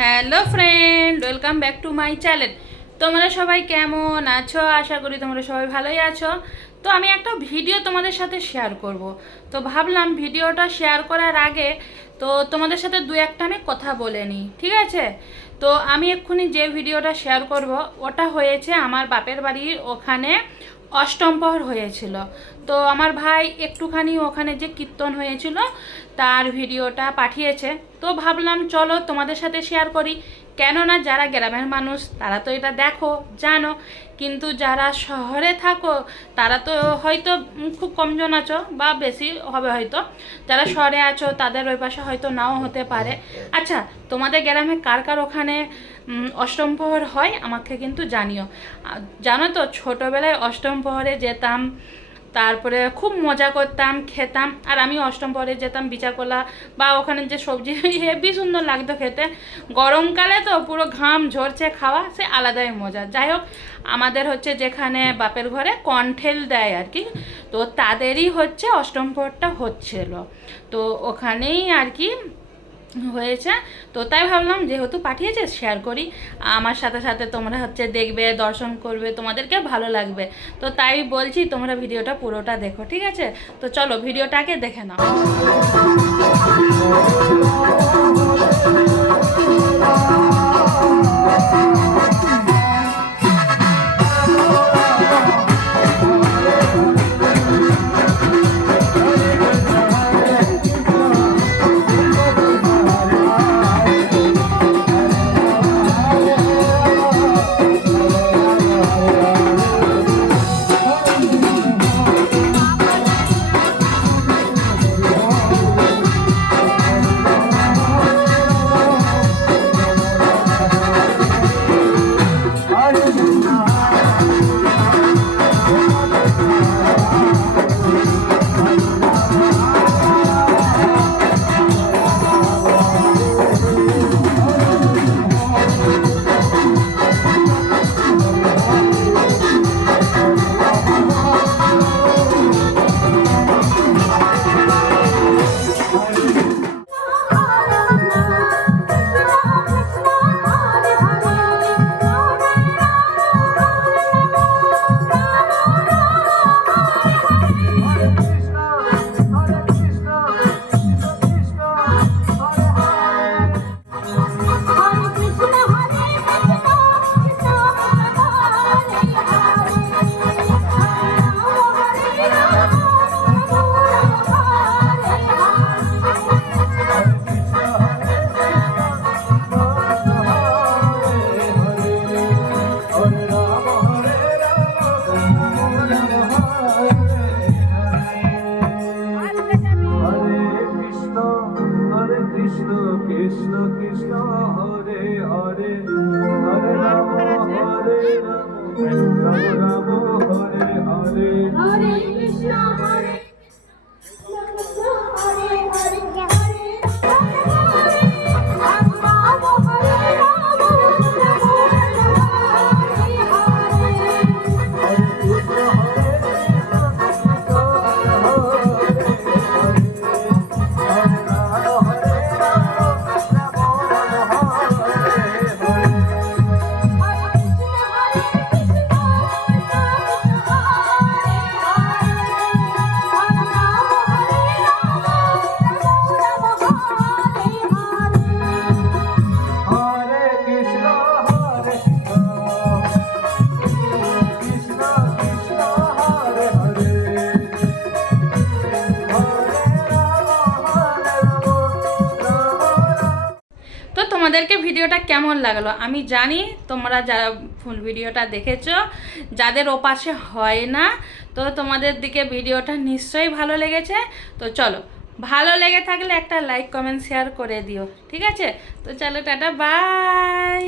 Hello friend, welcome back to my channel. তোমরা সবাই কেমন আছো? আশা করি তোমরা সবাই ভালোই আছো। তো আমি একটা ভিডিও তোমাদের সাথে শেয়ার করব। তো ভাবলাম ভিডিওটা শেয়ার করার আগে তো তোমাদের সাথে দু একটা আমি কথা বলে নিই, ঠিক আছে? তো আমি এক্ষুনি যে ভিডিওটা শেয়ার করব ওটা হয়েছে আমার বাপের বাড়ির ওখানে অষ্টম প্রহর হয়েছিল। তো আমার ভাই একটুখানি ওখানে যে কীর্তন হয়েছিল তার ভিডিওটা পাঠিয়েছে। তো ভাবলাম চলো তোমাদের সাথে শেয়ার করি, কেননা যারা গ্রামের মানুষ তারা তো এটা দেখো জানো, কিন্তু যারা শহরে থাকো তারা তো হয়তো খুব কমজন আছো বা বেশি হবে হয়তো, যারা শহরে আছো তাদের ওই পাশে হয়তো নাও হতে পারে। আচ্ছা, তোমাদের গ্রামে কার কার ওখানে অষ্টম প্রহর হয় আমাকে কিন্তু জানিও। জানো তো ছোটোবেলায় অষ্টম প্রহরে যেতাম, তারপরে খুব মজা করতাম, খেতাম। আর আমি অষ্টম প্রহরে যেতাম বিচারকলা বা ওখানে যে সবজি হেবি সুন্দর লাগতো খেতে। গরমকালে তো পুরো ঘাম ঝরছে, খাওয়া সে আলাদাই মজা। যাই হোক, আমাদের হচ্ছে যেখানে বাপের ঘরে কন্ঠেল দেয় আর কি, তো তাদেরই হচ্ছে অষ্টম প্রহরটা হচ্ছিল। তো ওখানেই আর কি হয়েছে। তো তাই ভাবলাম যেহেতু পাঠিয়েছে শেয়ার করি, আমার সাথে সাথে তোমরা হচ্ছে দেখবে, দর্শন করবে, তোমাদেরকে ভালো লাগবে। তো তাই বলছি তোমরা ভিডিওটা পুরোটা দেখো, ঠিক আছে? তো চলো ভিডিওটাকে দেখে নাও। কৃষ্ণ কৃষ্ণ হরে হরে হরে রাম রাম রাম হরে হরে হরে কৃষ্ণ হরে কৃষ্ণ হরে হরে হরে রাম রাম হরে রাম তো তোমাদেরকে ভিডিওটা কেমন লাগলো আমি জানি, তোমরা যারা ফুল ভিডিওটা দেখেছো, যাদের ওপাশে হয় না, তো তোমাদের দিকে ভিডিওটা নিশ্চয়ই ভালো লেগেছে। তো চলো, ভালো লেগে থাকলে একটা লাইক কমেন্ট শেয়ার করে দিও, ঠিক আছে? তো চলো, টাটা, বাই।